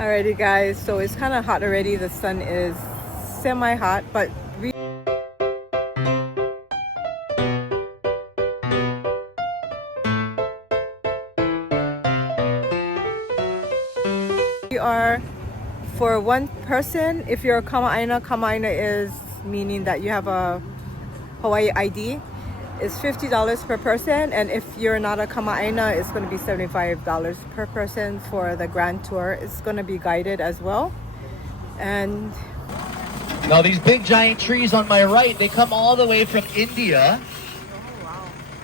Alrighty guys, so it's kind of hot already. The sun is semi-hot, but we are for one person. If you're a kama'aina is meaning that you have a Hawaii ID. Is $50 per person, and if you're not a kama'aina, it's going to be $75 per person for the grand tour. It's going to be guided as well. And now these big giant trees on my right, they come all the way from India,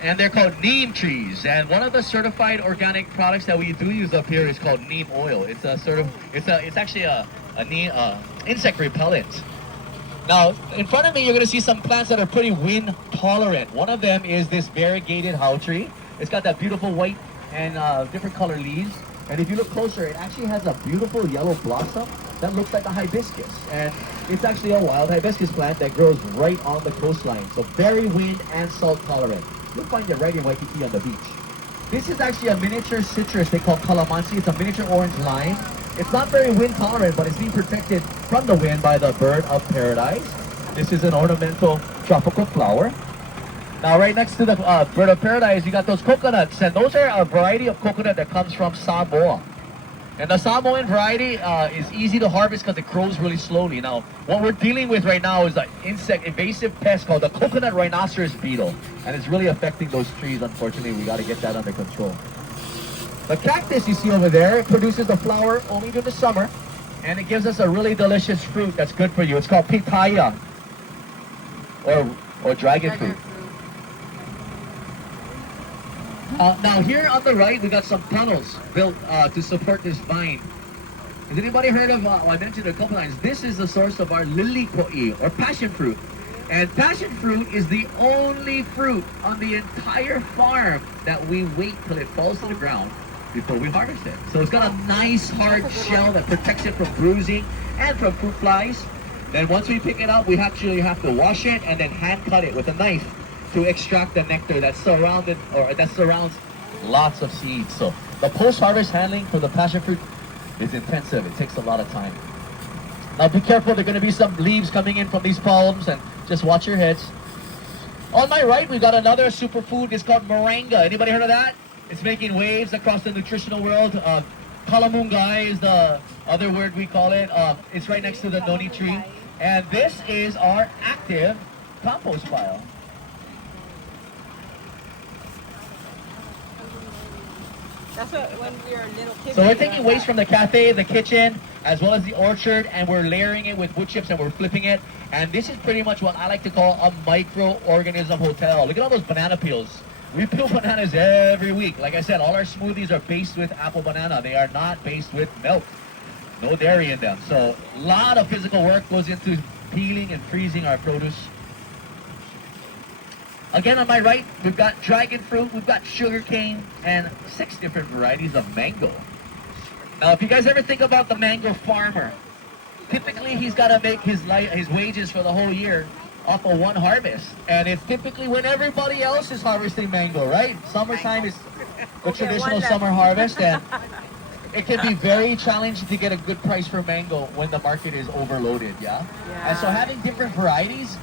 and they're called neem trees. And one of the certified organic products that we do use up here is called neem oil. It's a sort of it's actually a neem insect repellent. Now, in front of me, you're going to see some plants that are pretty wind tolerant. One of them is this variegated how tree. It's got that beautiful white and different color leaves. And if you look closer, it actually has a beautiful yellow blossom that looks like a hibiscus. And it's actually a wild hibiscus plant that grows right on the coastline. So very wind and salt tolerant. You'll find it right in Waikiki on the beach. This is actually a miniature citrus they call calamansi. It's a miniature orange lime. It's not very wind tolerant, but it's being protected from the wind by the bird of paradise. This is an ornamental tropical flower. Now right next to the bird of paradise, you got those coconuts, and those are a variety of coconut that comes from Samoa. And the Samoan variety is easy to harvest because it grows really slowly. Now, what we're dealing with right now is an invasive pest called the coconut rhinoceros beetle. And it's really affecting those trees, unfortunately. We got to get that under control. The cactus you see over there produces the flower only during the summer, and it gives us a really delicious fruit that's good for you. It's called pitaya, or dragon fruit. Now here on the right, we got some tunnels built to support this vine. Has anybody heard of, I mentioned a couple times, this is the source of our lilikoi, or passion fruit. And passion fruit is the only fruit on the entire farm that we wait till it falls to the ground before we harvest it. So it's got a nice hard shell that protects it from bruising and from fruit flies. Then once we pick it up, we actually have to wash it and then hand cut it with a knife to extract the nectar that surrounds lots of seeds. So the post-harvest handling for the passion fruit is intensive. It takes a lot of time. Now be careful, there are going to be some leaves coming in from these palms, and just watch your heads. On my right, we've got another superfood. It's called moringa. Anybody heard of that? It's making waves across the nutritional world. Kalamungai is the other word we call it. It's right next to the noni tree. And this is our active compost pile. that's what when we were little kids. So we're taking waste from the cafe, the kitchen, as well as the orchard, and we're layering it with wood chips and we're flipping it. And this is pretty much what I like to call a microorganism hotel. Look at all those banana peels. We peel bananas every week. Like I said, all our smoothies are based with apple banana. They are not based with milk. No dairy in them. So a lot of physical work goes into peeling and freezing our produce. Again, on my right, we've got dragon fruit, we've got sugar cane, and 6 different varieties of mango. Now, if you guys ever think about the mango farmer, typically he's got to make his wages for the whole year off of one harvest. And it's typically when everybody else is harvesting mango, right? Summertime is the traditional summer harvest, and it can be very challenging to get a good price for mango when the market is overloaded, yeah? And so having different varieties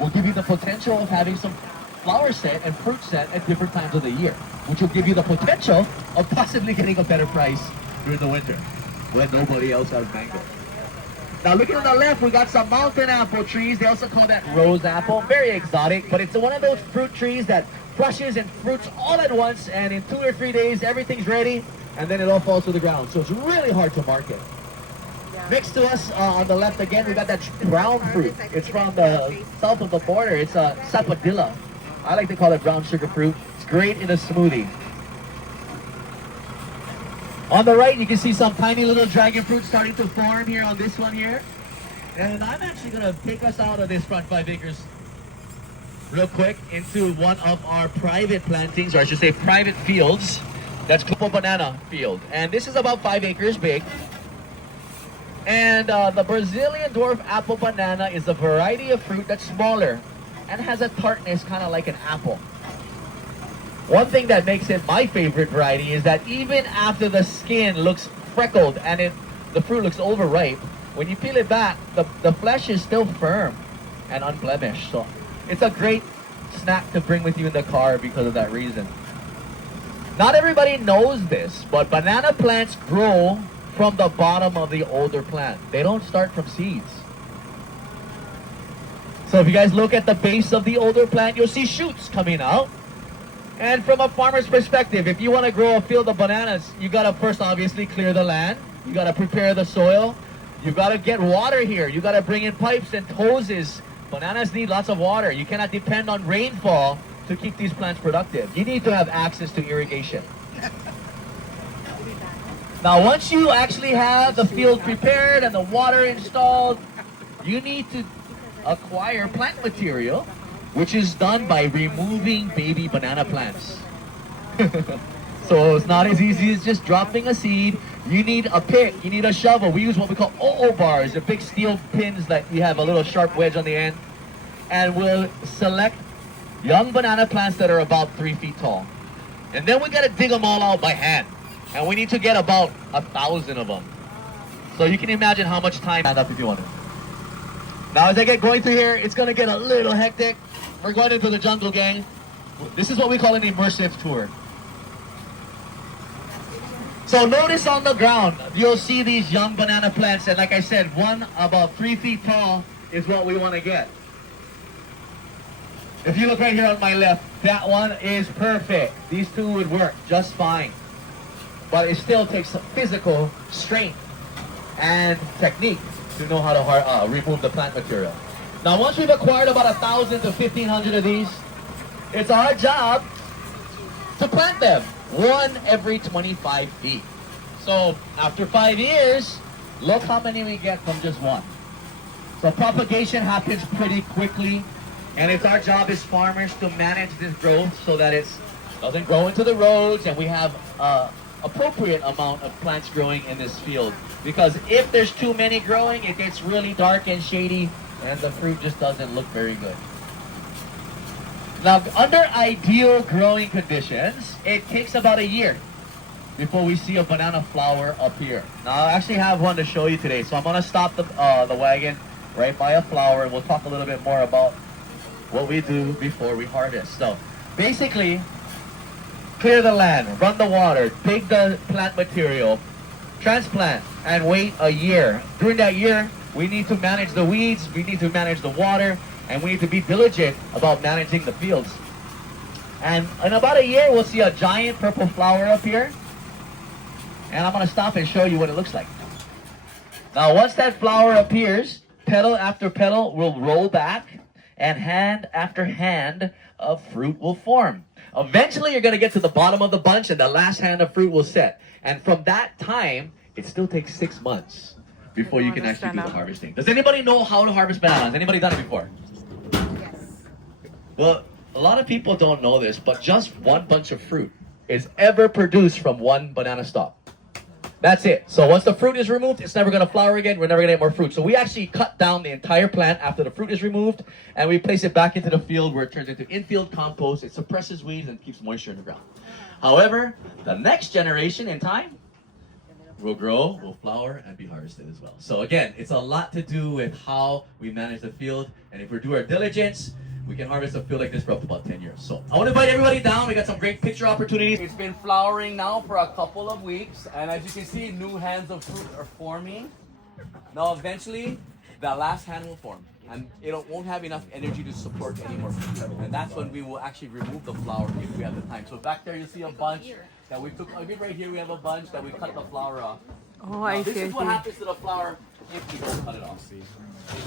will give you the potential of having some flower set and fruit set at different times of the year, which will give you the potential of possibly getting a better price during the winter when nobody else has mango. Now looking on the left, we got some mountain apple trees. They also call that rose apple. Very exotic, but it's one of those fruit trees that flushes and fruits all at once, and in 2 or 3 days, everything's ready, and then it all falls to the ground. So it's really hard to market. Next to us on the left again, we got that brown fruit. It's from the south of the border. It's a sapadilla. I like to call it brown sugar fruit. It's great in a smoothie. On the right, you can see some tiny little dragon fruit starting to form here on this one here. And I'm actually going to take us out of this front 5 acres real quick into one of our private plantings, or I should say private fields. That's Kupo Banana Field. And this is about 5 acres big. And the Brazilian dwarf apple banana is a variety of fruit that's smaller and has a tartness kind of like an apple. One thing that makes it my favorite variety is that even after the skin looks freckled and it the fruit looks overripe, when you peel it back, the flesh is still firm and unblemished. So it's a great snack to bring with you in the car because of that reason. Not everybody knows this, but banana plants grow from the bottom of the older plant. They don't start from seeds. So if you guys look at the base of the older plant, you'll see shoots coming out. And from a farmer's perspective, if you want to grow a field of bananas, you got to first obviously clear the land. You got to prepare the soil. You got to get water here. You got to bring in pipes and hoses. Bananas need lots of water. You cannot depend on rainfall to keep these plants productive. You need to have access to irrigation. Now, once you actually have the field prepared and the water installed, you need to acquire plant material, which is done by removing baby banana plants. So it's not as easy as just dropping a seed. You need a pick, you need a shovel. We use what we call OO bars. They're big steel pins that you have a little sharp wedge on the end. And we'll select young banana plants that are about 3 feet tall. And then we gotta dig them all out by hand. And we need to get about 1,000 of them. So you can imagine how much time add up if you want to. Now as I get going through here, it's gonna get a little hectic. We're going into the jungle, gang. This is what we call an immersive tour. So notice on the ground, you'll see these young banana plants, and like I said, one about 3 feet tall is what we want to get. If you look right here on my left, that one is perfect. These two would work just fine. But it still takes some physical strength and technique to know how to remove the plant material. Now once we've acquired about 1,000 to 1,500 of these, it's our job to plant them. One every 25 feet. So after 5 years, look how many we get from just one. So propagation happens pretty quickly, and it's our job as farmers to manage this growth so that it doesn't grow into the roads, and we have appropriate amount of plants growing in this field. Because if there's too many growing, it gets really dark and shady, and the fruit just doesn't look very good. Now, under ideal growing conditions, it takes about a year before we see a banana flower appear. Now, I actually have one to show you today, so I'm going to stop the wagon right by a flower, and we'll talk a little bit more about what we do before we harvest. So, basically, clear the land, run the water, dig the plant material, transplant, and wait a year. During that year, we need to manage the weeds, we need to manage the water, and we need to be diligent about managing the fields. And in about a year, we'll see a giant purple flower appear. And I'm going to stop and show you what it looks like. Now, once that flower appears, petal after petal will roll back, and hand after hand of fruit will form. Eventually, you're going to get to the bottom of the bunch, and the last hand of fruit will set. And from that time, it still takes 6 months before you can actually do the harvesting. Does anybody know how to harvest bananas? Anybody done it before? Well, a lot of people don't know this, but just one bunch of fruit is ever produced from one banana stalk. That's it. So once the fruit is removed, it's never going to flower again. We're never going to get more fruit. So we actually cut down the entire plant after the fruit is removed, and we place it back into the field where it turns into infield compost. It suppresses weeds and keeps moisture in the ground. However, the next generation in time will grow, will flower, and be harvested as well. So again, it's a lot to do with how we manage the field, and if we do our diligence, we can harvest a field like this for up to about 10 years. So I want to invite everybody down. We got some great picture opportunities. It's been flowering now for a couple of weeks, and as you can see, new hands of fruit are forming. Now eventually, the last hand will form, and it won't have enough energy to support any more fruit. And that's when we will actually remove the flower if we have the time. So back there, you'll see a bunch that we took. Right here, we have a bunch that we cut the flower off. Oh, I see. This is what happens to the flower if you don't cut it off.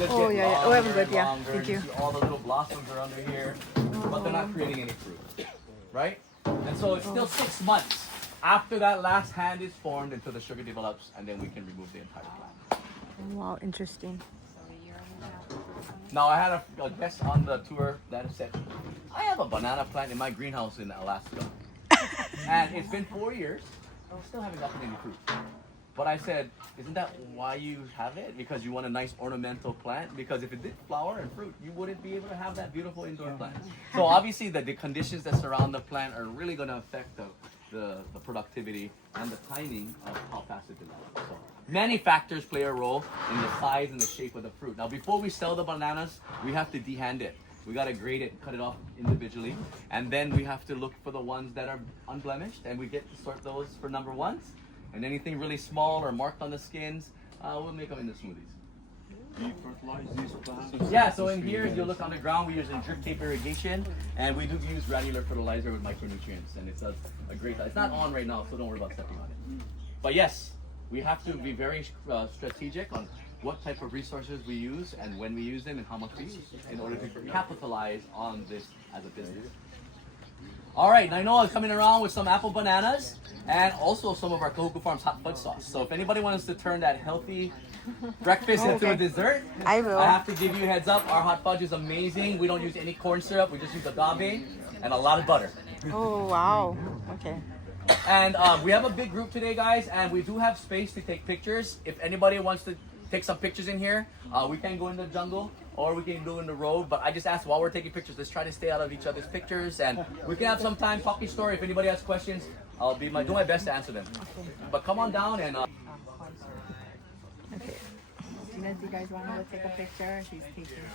Oh, yeah, yeah. Oh, I'm good, yeah. Thank you. See all the little blossoms are under here, but they're not creating any fruit, right? And so it's still 6 months after that last hand is formed until the sugar develops, and then we can remove the entire plant. Wow, interesting. Now, I had a guest on the tour that said, I have a banana plant in my greenhouse in Alaska, and it's been 4 years, and we still haven't gotten any fruit. But I said, isn't that why you have it? Because you want a nice ornamental plant? Because if it did flower and fruit, you wouldn't be able to have that beautiful indoor plant. So obviously the conditions that surround the plant are really going to affect the productivity and the timing of how fast it develops. So many factors play a role in the size and the shape of the fruit. Now, before we sell the bananas, we have to dehand it. We gotta grade it, cut it off individually, and then we have to look for the ones that are unblemished, and we get to sort those for number ones. And anything really small or marked on the skins, we'll make them into smoothies. Do you fertilize these plants? Yeah, so in here, if you look on the ground, we use drip tape irrigation, and we do use granular fertilizer with micronutrients, and it's a great, it's not on right now, so don't worry about stepping on it. But yes, we have to be very strategic on what type of resources we use and when we use them and how much we use in order to capitalize on this as a business. All right, Nainoa is coming around with some apple bananas and also some of our Kahuku Farms hot fudge sauce. So if anybody wants to turn that healthy breakfast into a dessert, I will. I have to give you a heads up. Our hot fudge is amazing. We don't use any corn syrup. We just use agave and a lot of butter. Oh, wow. Okay. And we have a big group today, guys, and we do have space to take pictures. If anybody wants to take some pictures in here, we can go in the jungle or we can go in the road. But I just asked while we're taking pictures, let's try to stay out of each other's pictures, and we can have some time talking story. If anybody has questions, I'll do my best to answer them. But come on down and. Okay. Do you guys want to go take a picture? She's taking pictures.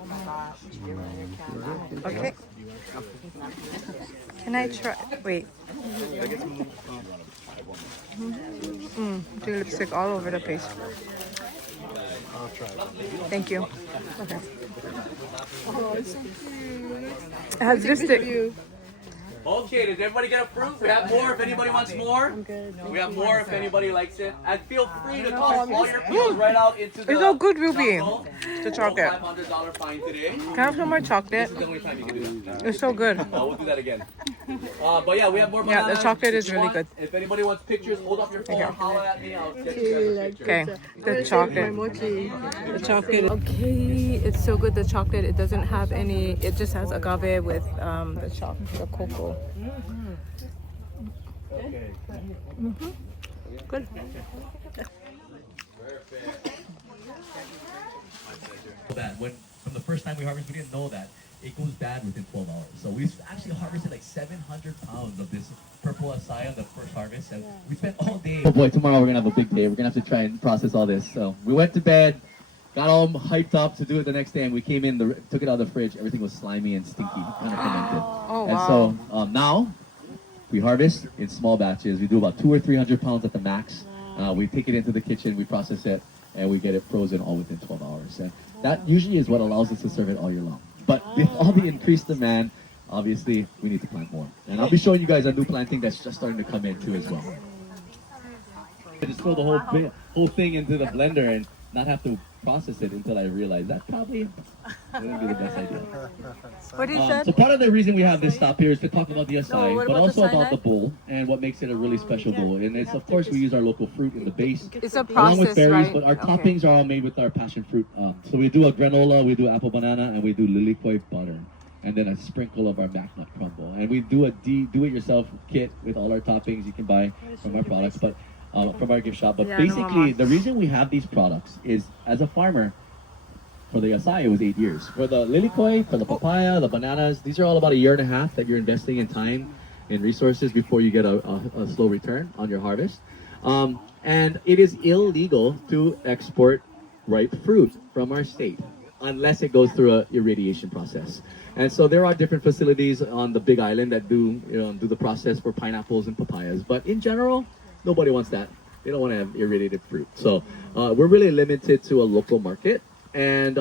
Oh my gosh. You're running your camera. Okay. Can I try? Wait. Do lipstick all over the face. Thank you. Okay. Oh, it's so cute. It has lipstick. Okay, did everybody get a fruit? We have more if anybody wants more. I'm good. We have more if anybody likes it. And feel free to toss all your peels right out into the It's so good, Ruby. jungle. The chocolate. $500 fine today. Can I have some more chocolate? This is the only time you can do that. It's so good. We'll do that again. But yeah, we have more Yeah, the bananas. chocolate If is you really want- good. If anybody wants pictures, hold up your phone, Okay. holler at me, I'll get you guys a picture. Okay, the chocolate. The chocolate. Okay, it's so good. The chocolate. It doesn't have any. It just has agave with the chocolate, the cocoa. Good. That when from the first time we harvested, we didn't know that it goes bad within 12 hours. So we actually harvested like 700 pounds of this purple acai on the first harvest, and we spent all day. Oh boy, tomorrow we're gonna have a big day. We're gonna have to try and process all this. So we went to bed, got all hyped up to do it the next day, and we came in, took it out of the fridge. Everything was slimy and stinky, kind of fermented. Oh And wow. so now we harvest in small batches. We do about 200 or 300 pounds at the max. We take it into the kitchen, we process it, and we get it frozen all within 12 hours. And that usually is what allows us to serve it all year long. But with all the increased demand, obviously we need to plant more. And I'll be showing you guys a new planting that's just starting to come in too as well. I just throw the whole thing into the blender and not have to process it until I realize that probably wouldn't be the best idea. What he said? So part of the reason we have this stop here is to talk about the acai, No, what but about also the about cyanide? the bowl and what makes it a really special bowl. And it's, of course, we use our local fruit in the base, It's a along with process, berries, right? but our Okay. toppings are all made with our passion fruit. So we do a granola, we do apple banana, and we do lilikoi butter, and then a sprinkle of our mac nut crumble. And we do a do-it-yourself kit with all our toppings you can buy from our products, but from our gift shop. But Yeah, no basically, mama. the reason we have these products is, as a farmer, for the acai, it was 8 years. For the lilikoi, for the papaya, the bananas, these are all about 1.5 years that you're investing in time and resources before you get a slow return on your harvest. And it is illegal to export ripe fruit from our state unless it goes through a irradiation process. And so there are different facilities on the Big Island that do the process for pineapples and papayas. But in general, nobody wants that. They don't want to have irradiated fruit. So we're really limited to a local market. And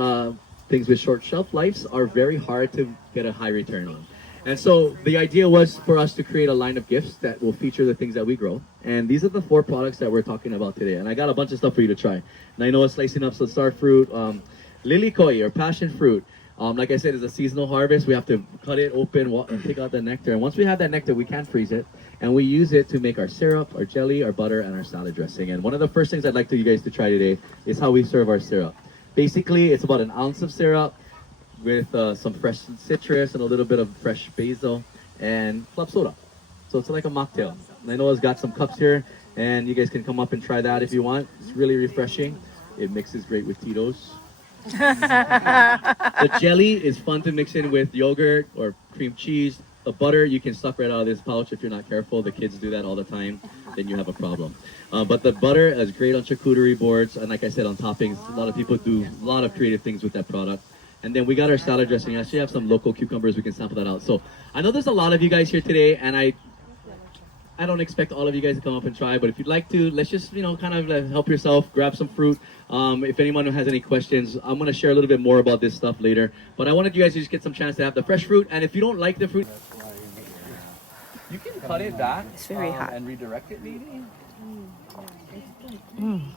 things with short shelf lives are very hard to get a high return on. And so the idea was for us to create a line of gifts that will feature the things that we grow. And these are the 4 products that we're talking about today. And I got a bunch of stuff for you to try. Nainoa slicing up some star fruit, lilikoi or passion fruit. Like I said, it's a seasonal harvest. We have to cut it open and take out the nectar. And once we have that nectar, we can freeze it. And we use it to make our syrup, our jelly, our butter, and our salad dressing. And one of the first things I'd like you guys to try today is how we serve our syrup. Basically, it's about 1 ounce of syrup with some fresh citrus and a little bit of fresh basil and club soda. So it's like a mocktail. Nainoa's got some cups here, and you guys can come up and try that if you want. It's really refreshing. It mixes great with Tito's. The jelly is fun to mix in with yogurt or cream cheese, The butter you can suck right out of this pouch if you're not careful. The kids do that all the time. Then you have a problem. But the butter is great on charcuterie boards, and like I said, on toppings. A lot of people do a lot of creative things with that product. And then we got our salad dressing. I actually have some local cucumbers. We can sample that out. So I know there's a lot of you guys here today, and I don't expect all of you guys to come up and try, but if you'd like to, let's just, kind of help yourself, grab some fruit. If anyone has any questions, I'm going to share a little bit more about this stuff later. But I wanted you guys to just get some chance to have the fresh fruit. And if you don't like the fruit, You can cut it back. It's very hot. And redirect it maybe.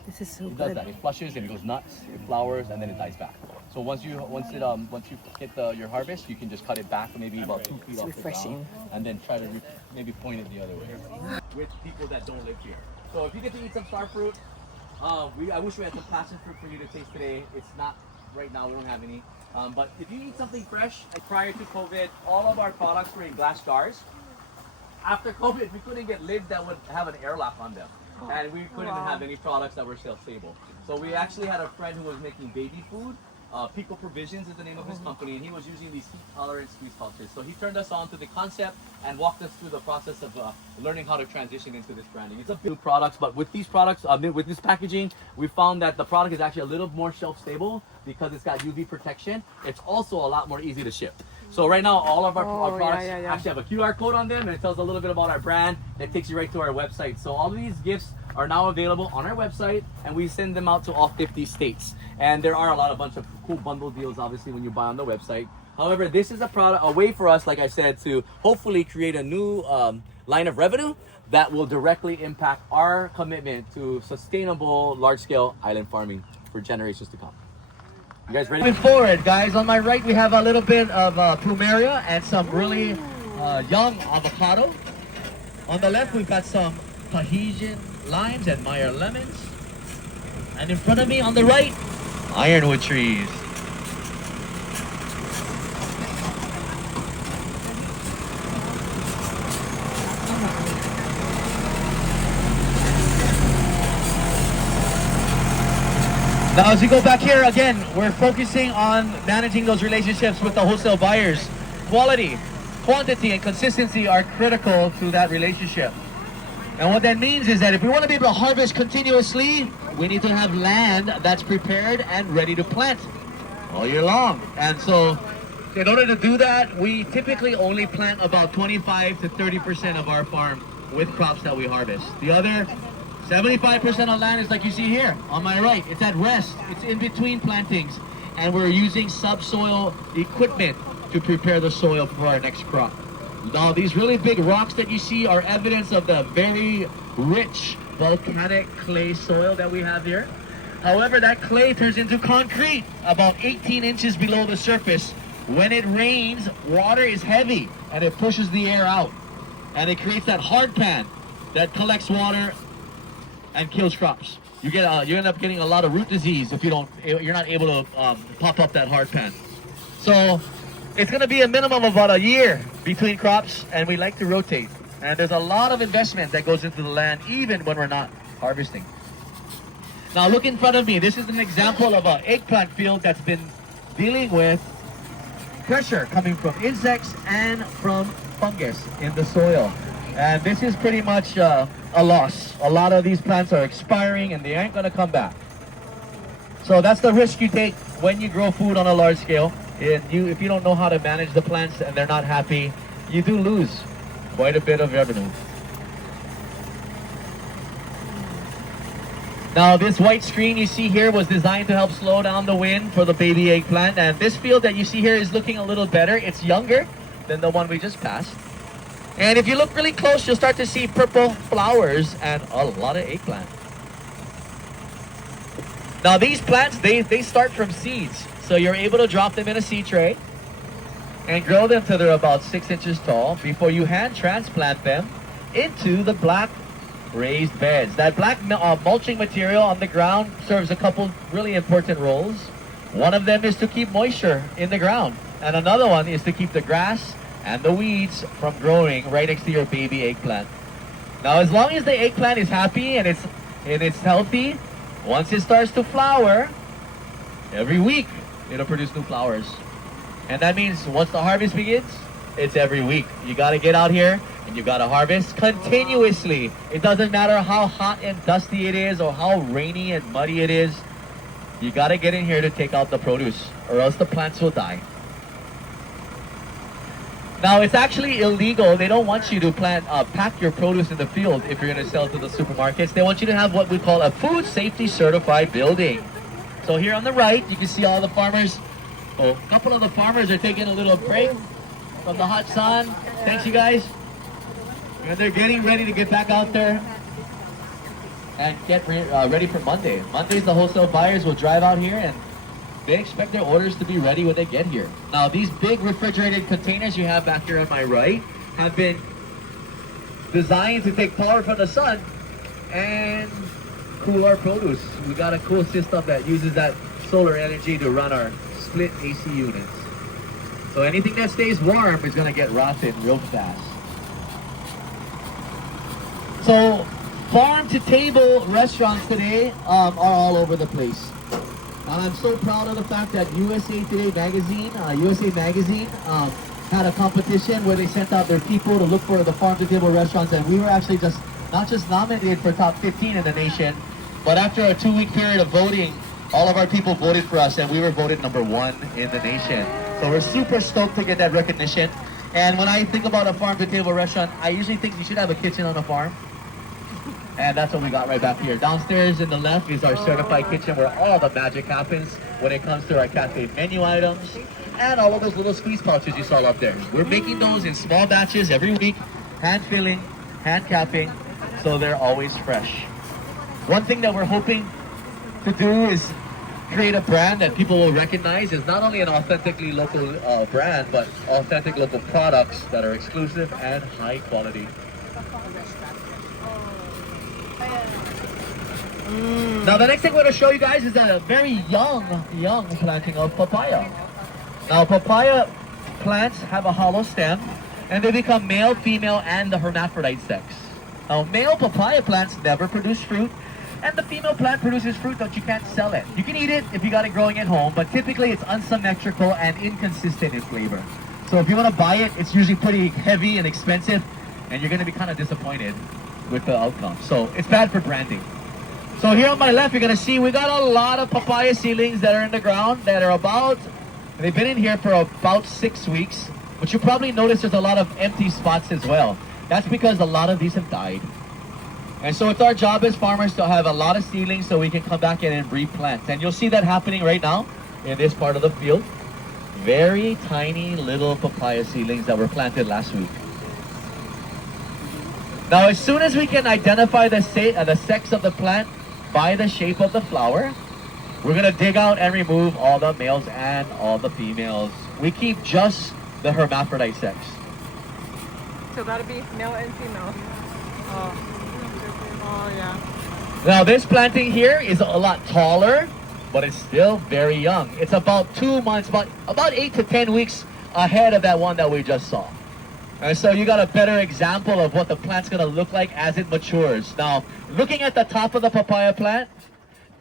This is so It does good. that. It flushes and it goes nuts, it flowers, and then it dies back. So once you hit your harvest, you can just cut it back maybe about 2 feet off refreshing. the ground, and then try to maybe point it the other way. With people that don't live here. So if you get to eat some star fruit, I wish we had some passion fruit for you to taste today. It's not right now. We don't have any. But if you eat something fresh, prior to COVID, all of our products were in glass jars. After COVID, we couldn't get lids that would have an airlock on them. And we couldn't have any products that were shelf-stable. So we actually had a friend who was making baby food. Pico Provisions is the name of his company, and he was using these heat-tolerant squeeze pouches. So he turned us on to the concept and walked us through the process of learning how to transition into this branding. It's a few products, but with these products, with this packaging, we found that the product is actually a little more shelf-stable because it's got UV protection. It's also a lot more easy to ship. So right now, all of our products actually have a QR code on them, and it tells a little bit about our brand. It takes you right to our website. So all of these gifts are now available on our website, and we send them out to all 50 states. And there are a bunch of cool bundle deals, obviously, when you buy on the website. However, this is a way for us, like I said, to hopefully create a new line of revenue that will directly impact our commitment to sustainable, large-scale island farming for generations to come. You guys ready? moving forward, guys. On my right, we have a little bit of plumeria and some really young avocado. On the left, we've got some Tahitian limes and Meyer lemons. And in front of me, on the right, ironwood trees. Now, as we go back here, again, we're focusing on managing those relationships with the wholesale buyers. Quality, quantity, and consistency are critical to that relationship. And what that means is that if we want to be able to harvest continuously, we need to have land that's prepared and ready to plant all year long. And so, in order to do that, we typically only plant about 25 to 30% of our farm with crops that we harvest. The other 75% of land is like you see here on my right. It's at rest. It's in between plantings. And we're using subsoil equipment to prepare the soil for our next crop. Now, these really big rocks that you see are evidence of the very rich volcanic clay soil that we have here. However, that clay turns into concrete about 18 inches below the surface. When it rains, water is heavy and it pushes the air out. And it creates that hard pan that collects water and kills crops. You end up getting a lot of root disease if you're not able to pop up that hard pan. So it's going to be a minimum of about a year between crops, and we like to rotate. And there's a lot of investment that goes into the land even when we're not harvesting. Now look in front of me. This is an example of an eggplant field that's been dealing with pressure coming from insects and from fungus in the soil. And this is pretty much a loss. A lot of these plants are expiring and they ain't gonna come back. So that's the risk you take when you grow food on a large scale. If you don't know how to manage the plants and they're not happy, you do lose quite a bit of revenue. Now this white screen you see here was designed to help slow down the wind for the baby eggplant, and this field that you see here is looking a little better. It's younger than the one we just passed. And if you look really close, you'll start to see purple flowers and a lot of eggplant. Now these plants, they start from seeds. So you're able to drop them in a seed tray and grow them till they're about 6 inches tall before you hand transplant them into the black raised beds. That black mulching material on the ground serves a couple really important roles. One of them is to keep moisture in the ground, and another one is to keep the grass and the weeds from growing right next to your baby eggplant. Now, as long as the eggplant is happy and it's healthy, once it starts to flower, every week it'll produce new flowers. And that means once the harvest begins, It's every week. You got to get out here and you got to harvest continuously. It doesn't matter how hot and dusty it is or how rainy and muddy it is. You got to get in here to take out the produce or else the plants will die. Now, it's actually illegal. They don't want you to pack your produce in the field if you're going to sell to the supermarkets. They want you to have what we call a food safety certified building. So here on the right, you can see all the farmers. Oh, a couple of the farmers are taking a little break from the hot sun. Thanks, you guys. And they're getting ready to get back out there and get ready for Monday. Mondays, the wholesale buyers will drive out here and they expect their orders to be ready when they get here. Now, these big refrigerated containers you have back here on my right have been designed to take power from the sun and cool our produce. We got a cool system that uses that solar energy to run our split AC units. So anything that stays warm is going to get rotten real fast. So farm to table restaurants today are all over the place. I'm so proud of the fact that USA Magazine had a competition where they sent out their people to look for the farm-to-table restaurants, and we were actually not just nominated for top 15 in the nation, but after a 2-week period of voting, all of our people voted for us, and we were voted number 1 in the nation. So we're super stoked to get that recognition. And when I think about a farm-to-table restaurant, I usually think you should have a kitchen on a farm. And that's what we got right back here. Downstairs in the left is our certified kitchen where all the magic happens when it comes to our cafe menu items and all of those little squeeze pouches you saw up there. We're making those in small batches every week, hand filling, hand capping, so they're always fresh. One thing that we're hoping to do is create a brand that people will recognize is not only an authentically local brand, but authentic local products that are exclusive and high quality. Now the next thing we're going to show you guys is a very young planting of papaya. Now papaya plants have a hollow stem and they become male, female, and the hermaphrodite sex. Now male papaya plants never produce fruit, and the female plant produces fruit but you can't sell it. You can eat it if you got it growing at home, but typically it's unsymmetrical and inconsistent in flavor. So if you want to buy it, it's usually pretty heavy and expensive, and you're going to be kind of disappointed with the outcome. So it's bad for branding. So here on my left, you're going to see we got a lot of papaya seedlings that are in the ground that are they've been in here for about 6 weeks, but you probably notice there's a lot of empty spots as well. That's because a lot of these have died. And so it's our job as farmers to have a lot of seedlings so we can come back in and replant. And you'll see that happening right now in this part of the field. Very tiny little papaya seedlings that were planted last week. Now, as soon as we can identify the sex of the plant by the shape of the flower, we're going to dig out and remove all the males and all the females. We keep just the hermaphrodite sex. So that'll be male and female. Oh yeah. Now this planting here is a lot taller, but it's still very young. It's about 2 months, about 8 to 10 weeks ahead of that one that we just saw. And so you got a better example of what the plant's going to look like as it matures. Now, looking at the top of the papaya plant,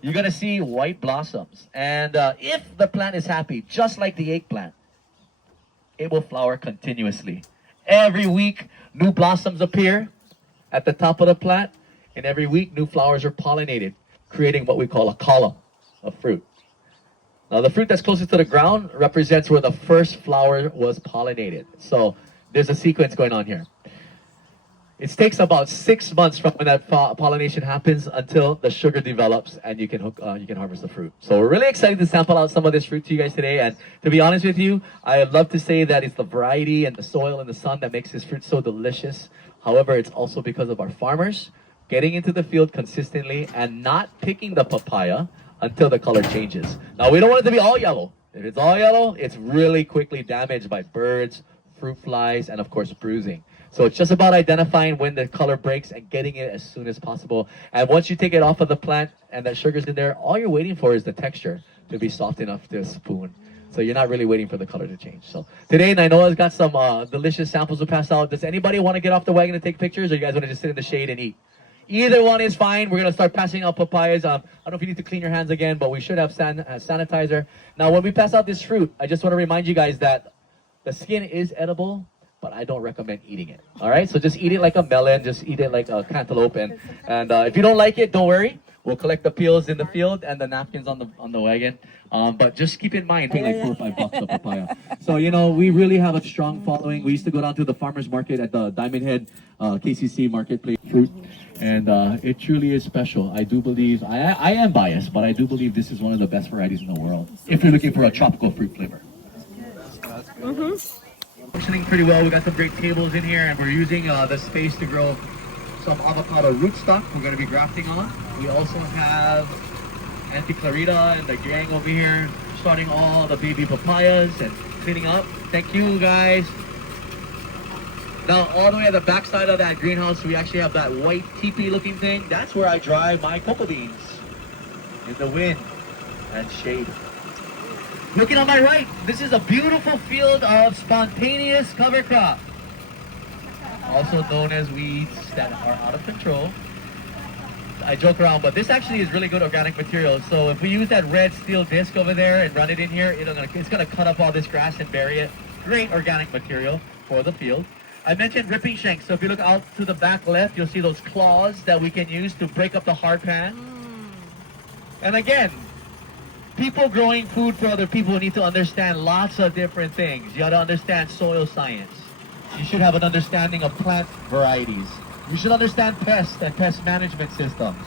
you're going to see white blossoms. And if the plant is happy, just like the eggplant, it will flower continuously. Every week, new blossoms appear at the top of the plant, and every week, new flowers are pollinated, creating what we call a column of fruit. Now, the fruit that's closest to the ground represents where the first flower was pollinated. So there's a sequence going on here. It takes about 6 months from when that pollination happens until the sugar develops and you can harvest the fruit. So we're really excited to sample out some of this fruit to you guys today. And to be honest with you, I'd love to say that it's the variety and the soil and the sun that makes this fruit so delicious. However, it's also because of our farmers getting into the field consistently and not picking the papaya until the color changes. Now, we don't want it to be all yellow. If it's all yellow, it's really quickly damaged by birds, fruit flies, and of course bruising. So it's just about identifying when the color breaks and getting it as soon as possible. And once you take it off of the plant and that sugar's in there, all you're waiting for is the texture to be soft enough to spoon. So you're not really waiting for the color to change. So today, Nainoa's got some delicious samples to pass out. Does anybody want to get off the wagon and take pictures, or you guys want to just sit in the shade and eat? Either one is fine. We're going to start passing out papayas. I don't know if you need to clean your hands again, but we should have sanitizer. Now, when we pass out this fruit, I just want to remind you guys that the skin is edible, but I don't recommend eating it. All right, so just eat it like a melon, just eat it like a cantaloupe, and if you don't like it, don't worry. We'll collect the peels in the field and the napkins on the wagon. But just keep in mind, pay like 4 or 5 bucks a papaya. So you know, we really have a strong following. We used to go down to the farmers market at the Diamond Head KCC marketplace fruit, and it truly is special. I do believe I am biased, but I do believe this is one of the best varieties in the world. If you're looking for a tropical fruit flavor. Functioning pretty well. We got some great tables in here, and we're using the space to grow some avocado rootstock we're going to be grafting on. We also have Auntie Clarita and the gang over here starting all the baby papayas and cleaning up. Thank you guys. Now all the way at the back side of that greenhouse, we actually have that white teepee looking thing. That's where I dry my cocoa beans in the wind and shade. Looking on my right, this is a beautiful field of spontaneous cover crop, also known as weeds that are out of control. I joke around, but this actually is really good organic material. So if we use that red steel disc over there and run it in here, it's gonna cut up all this grass and bury it. Great organic material for the field. I mentioned ripping shanks. So if you look out to the back left, you'll see those claws that we can use to break up the hard pan. And again, people growing food for other people need to understand lots of different things. You got to understand soil science. You should have an understanding of plant varieties. You should understand pests and pest management systems.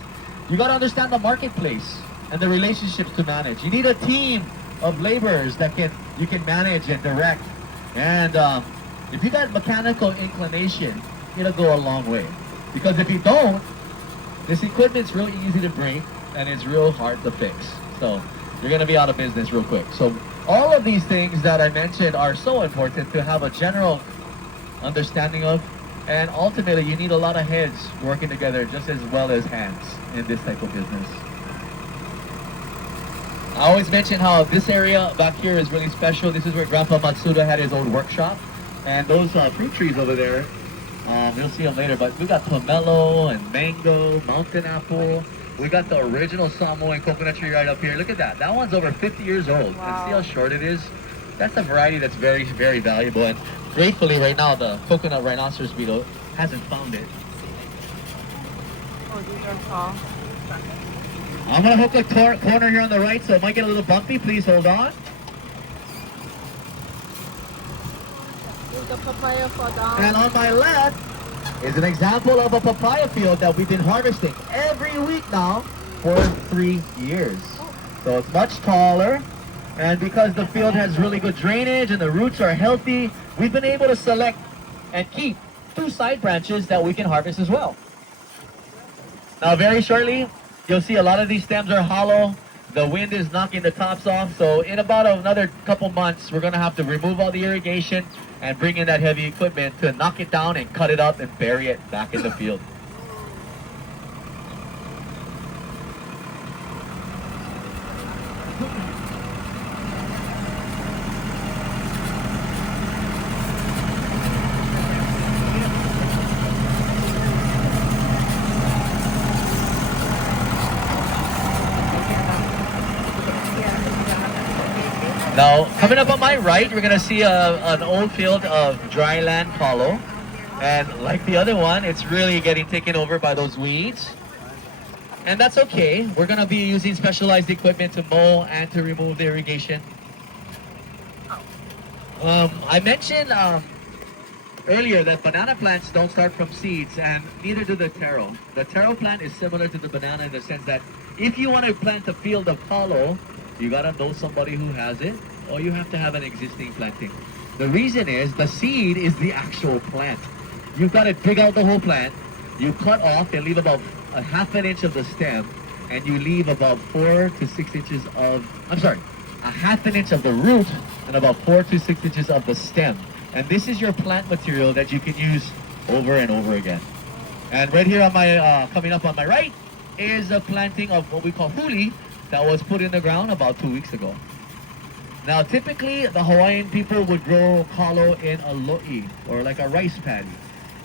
You got to understand the marketplace and the relationships to manage. You need a team of laborers that you can manage and direct. And if you got mechanical inclination, it'll go a long way. Because if you don't, this equipment's real easy to break and it's real hard to fix. So you're going to be out of business real quick. So all of these things that I mentioned are so important to have a general understanding of. And ultimately, you need a lot of heads working together just as well as hands in this type of business. I always mention how this area back here is really special. This is where Grandpa Matsuda had his old workshop. And those fruit trees over there, you'll see them later, but we got pomelo and mango, mountain apple. We got the original Samoan coconut tree right up here. Look at that. That one's over 50 years old. Wow. And see how short it is? That's a variety that's very, very valuable. And gratefully right now, the coconut rhinoceros beetle hasn't found it. Oh, these are tall. I'm going to hook a corner here on the right, so it might get a little bumpy. Please hold on. The papaya fall down. And on my left is an example of a papaya field that we've been harvesting every week now for 3 years. So it's much taller, and because the field has really good drainage and the roots are healthy, we've been able to select and keep 2 side branches that we can harvest as well. Now very shortly, you'll see a lot of these stems are hollow. The wind is knocking the tops off, so in about another couple months, we're going to have to remove all the irrigation and bring in that heavy equipment to knock it down and cut it up and bury it back in the field. Now, coming up on my right, we're going to see an old field of dry land fallow. And like the other one, it's really getting taken over by those weeds. And that's okay. We're going to be using specialized equipment to mow and to remove the irrigation. I mentioned earlier that banana plants don't start from seeds, and neither do the taro. The taro plant is similar to the banana in the sense that if you want to plant a field of fallow, you gotta know somebody who has it, or you have to have an existing planting. The reason is the seed is the actual plant. You've got to dig out the whole plant, you cut off and leave about a half an inch of the stem, and you leave about 4 to 6 inches of, a half an inch of the root and about 4 to 6 inches of the stem. And this is your plant material that you can use over and over again. And right here on my, coming up on my right, is a planting of what we call huli, that was put in the ground about 2 weeks ago. Now typically the Hawaiian people would grow kalo in a lo'i, or like a rice paddy.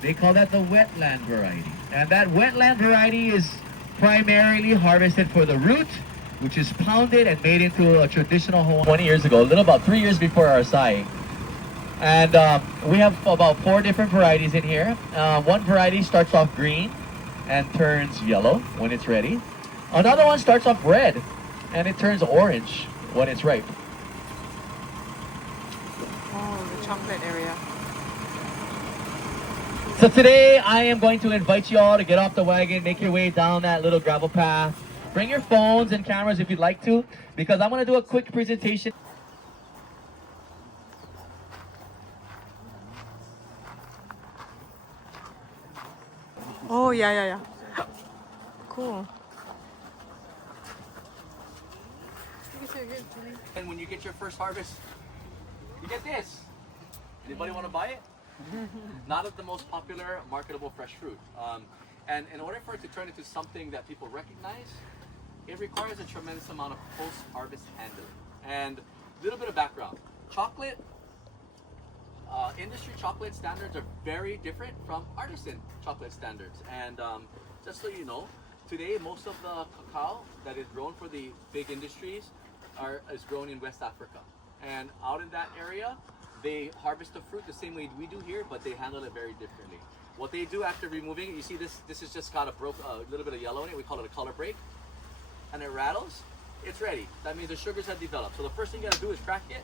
They call that the wetland variety. And that wetland variety is primarily harvested for the root, which is pounded and made into a traditional Hawaiian. 20 years ago, a little about 3 years before our sai, And we have about 4 different varieties in here. One variety starts off green and turns yellow when it's ready. Another one starts off red and it turns orange when it's ripe. Oh, the chocolate area. So today I am going to invite you all to get off the wagon, make your way down that little gravel path. Bring your phones and cameras if you'd like to, because I'm going to do a quick presentation. Oh, yeah. Cool. And when you get your first harvest, you get this. Anybody want to buy it? Not of the most popular marketable fresh fruit. And in order for it to turn into something that people recognize, it requires a tremendous amount of post-harvest handling. And a little bit of background. Chocolate, industry chocolate standards are very different from artisan chocolate standards. And just so you know, today most of the cacao that is grown for the big industries is grown in West Africa. And out in that area, they harvest the fruit the same way we do here, but they handle it very differently. What they do after removing it, you see this has just got a little bit of yellow in it. We call it a color break. And it rattles, it's ready. That means the sugars have developed. So the first thing you gotta do is crack it,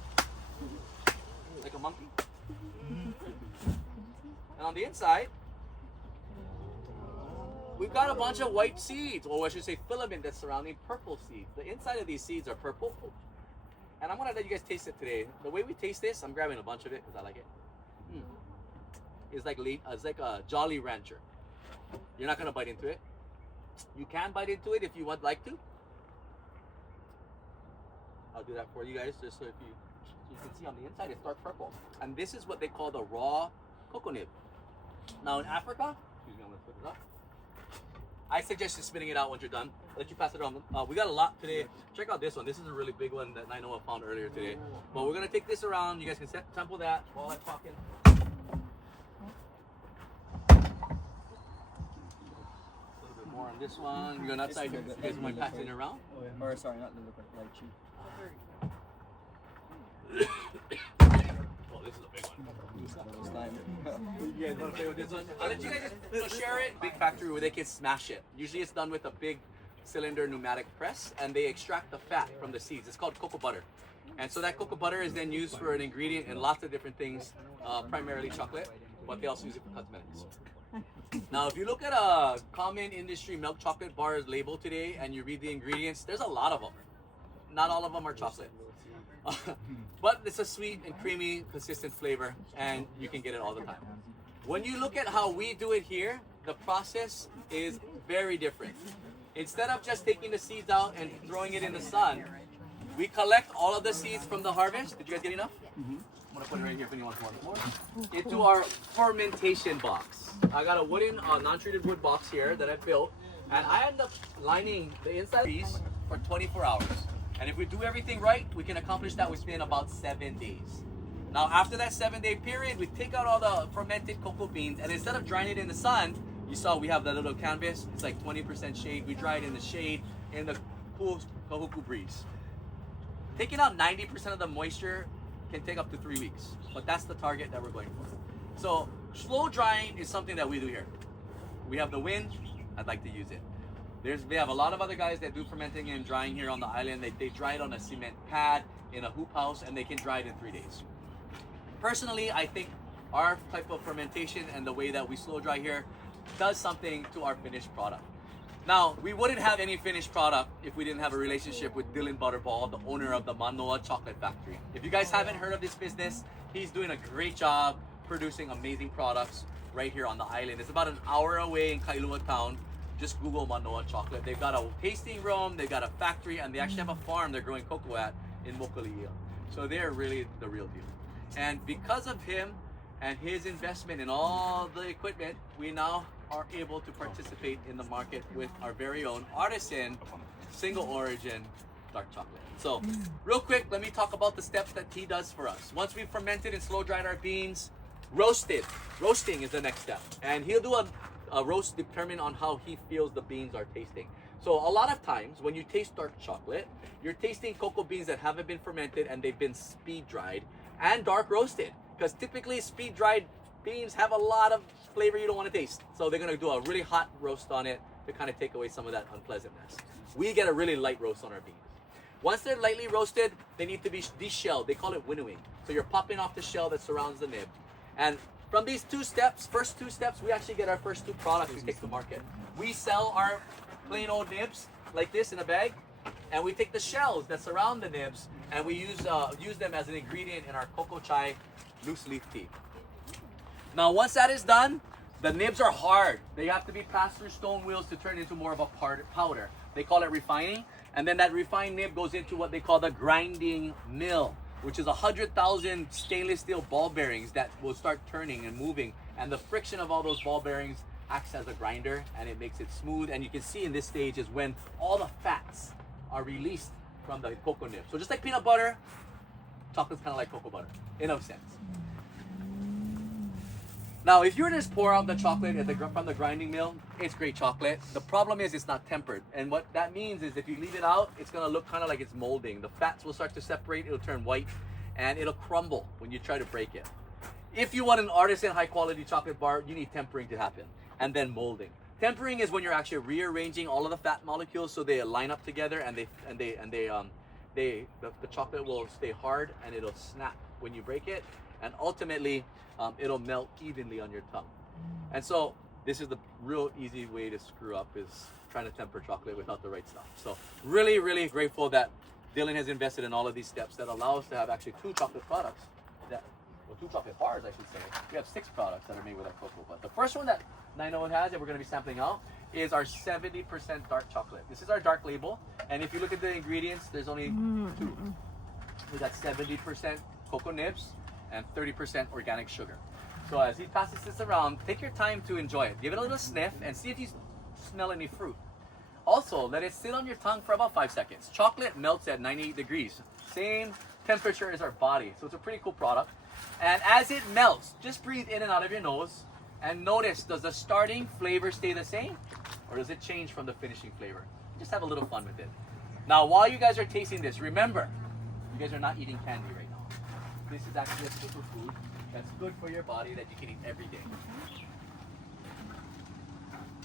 like a monkey. And on the inside, we've got a bunch of white seeds, or I should say filament that's surrounding purple seeds. The inside of these seeds are purple. And I'm gonna let you guys taste it today. The way we taste this, I'm grabbing a bunch of it because I like it. It's like a Jolly Rancher. You're not gonna bite into it. You can bite into it if you would like to. I'll do that for you guys, just so you can see on the inside, it's dark purple. And this is what they call the raw cocoa nib. Now in Africa, excuse me, I'm gonna put it up. I suggest you spitting it out once you're done. I'll let you pass it on. We got a lot today. Check out this one. This is a really big one that I know I found earlier today. But we're gonna take this around. You guys can sample that while I'm talking. A little bit more on this one. We're going outside here. You guys mind passing it around? Or sorry, not little bit, like cheap. Oh, this is a big one. You guys want to play with this one? I'll let you guys just share it. Big factory where they can smash it. Usually it's done with a big cylinder pneumatic press, and they extract the fat from the seeds. It's called cocoa butter. And so that cocoa butter is then used for an ingredient in lots of different things, primarily chocolate, but they also use it for cosmetics. Now, if you look at a common industry milk chocolate bars label today and you read the ingredients, there's a lot of them. Not all of them are chocolate. But it's a sweet and creamy, consistent flavor, and you can get it all the time. When you look at how we do it here, the process is very different. Instead of just taking the seeds out and throwing it in the sun, we collect all of the seeds from the harvest. Did you guys get enough? I'm gonna put it right here if anyone wants more. Into our fermentation box. I got a wooden, non-treated wood box here that I built, and I end up lining the inside of these for 24 hours. And if we do everything right, we can accomplish that within about 7 days. Now, after that 7-day period, we take out all the fermented cocoa beans, and instead of drying it in the sun, you saw we have that little canvas. It's like 20% shade. We dry it in the shade in the cool Kahuku breeze. Taking out 90% of the moisture can take up to 3 weeks, but that's the target that we're going for. So slow drying is something that we do here. We have the wind. I'd like to use it. We have a lot of other guys that do fermenting and drying here on the island. They dry it on a cement pad in a hoop house, and they can dry it in 3 days. Personally, I think our type of fermentation and the way that we slow dry here does something to our finished product. Now, we wouldn't have any finished product if we didn't have a relationship with Dylan Butterball, the owner of the Manoa Chocolate Factory. If you guys haven't heard of this business, he's doing a great job producing amazing products right here on the island. It's about an hour away in Kailua town. Just Google Manoa Chocolate. They've got a tasting room, they've got a factory, and they actually have a farm they're growing cocoa at in Mokuleia. So they're really the real deal. And because of him and his investment in all the equipment, we now are able to participate in the market with our very own artisan, single origin dark chocolate. So real quick, let me talk about the steps that he does for us. Once we've fermented and slow dried our beans, roasting is the next step. And he'll do a roast determined on how he feels the beans are tasting. So a lot of times when you taste dark chocolate, you're tasting cocoa beans that haven't been fermented and they've been speed dried and dark roasted. because typically speed dried beans have a lot of flavor you don't want to taste. So they're gonna do a really hot roast on it to kind of take away some of that unpleasantness. We get a really light roast on our beans. Once they're lightly roasted, they need to be de-shelled. They call it winnowing. So you're popping off the shell that surrounds the nib. And from these first two steps, we actually get our first two products we take to market. We sell our plain old nibs like this in a bag, and we take the shells that surround the nibs and we use them as an ingredient in our cocoa chai loose leaf tea. Now once that is done, the nibs are hard. They have to be passed through stone wheels to turn into more of a powder. They call it refining, and then that refined nib goes into what they call the grinding mill, which is 100,000 stainless steel ball bearings that will start turning and moving, and the friction of all those ball bearings acts as a grinder and it makes it smooth. And you can see in this stage is when all the fats are released from the cocoa nib. So just like peanut butter, chocolate's kind of like cocoa butter in a sense. Now, if you were to just pour out the chocolate from the grinding mill, it's great chocolate. The problem is it's not tempered. And what that means is if you leave it out, it's gonna look kind of like it's molding. The fats will start to separate, it'll turn white, and it'll crumble when you try to break it. If you want an artisan high quality chocolate bar, you need tempering to happen, and then molding. Tempering is when you're actually rearranging all of the fat molecules so they line up together, and the chocolate will stay hard and it'll snap when you break it, and ultimately it'll melt evenly on your tongue. And so this is the real easy way to screw up, is trying to temper chocolate without the right stuff. So really, really grateful that Dylan has invested in all of these steps that allow us to have actually two chocolate products, two chocolate bars, I should say. We have 6 products that are made with our cocoa. But the first one that 901 has that we're going to be sampling out is our 70% dark chocolate. This is our dark label, and if you look at the ingredients, there's only 2. We got 70% cocoa nibs and 30% organic sugar. So as he passes this around, take your time to enjoy it. Give it a little sniff and see if you smell any fruit. Also, let it sit on your tongue for about 5 seconds. Chocolate melts at 98 degrees. Same temperature as our body. So it's a pretty cool product. And as it melts, just breathe in and out of your nose and notice, does the starting flavor stay the same or does it change from the finishing flavor? Just have a little fun with it. Now, while you guys are tasting this, remember, you guys are not eating candy right now. This is actually a superfood that's good for your body that you can eat every day.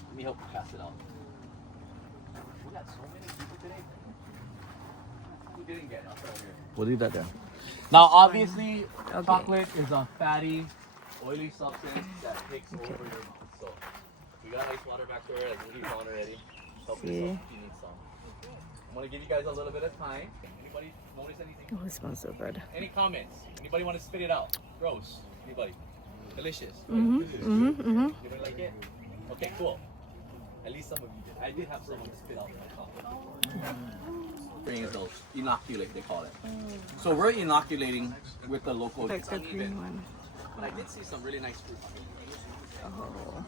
Let me help you pass it out. We got so many people today. Who didn't get it? I'll tell you. We'll leave that there. Now, obviously, chocolate is a fatty, oily substance that takes over your mouth. So, we got ice water back there, as Rudy's on already. Help yourself if you need some. I'm going to give you guys a little bit of time. Anybody notice anything? Oh, it smells so good. Any comments? Anybody want to spit it out? Gross. Anybody? Delicious. Mm-hmm. Anybody like it? Okay, cool. At least some of you did. I did have someone spit out my coffee. Is those inoculate, they call it. So we're inoculating with the local. Like the green one. But I did see some really nice fruit. Oh.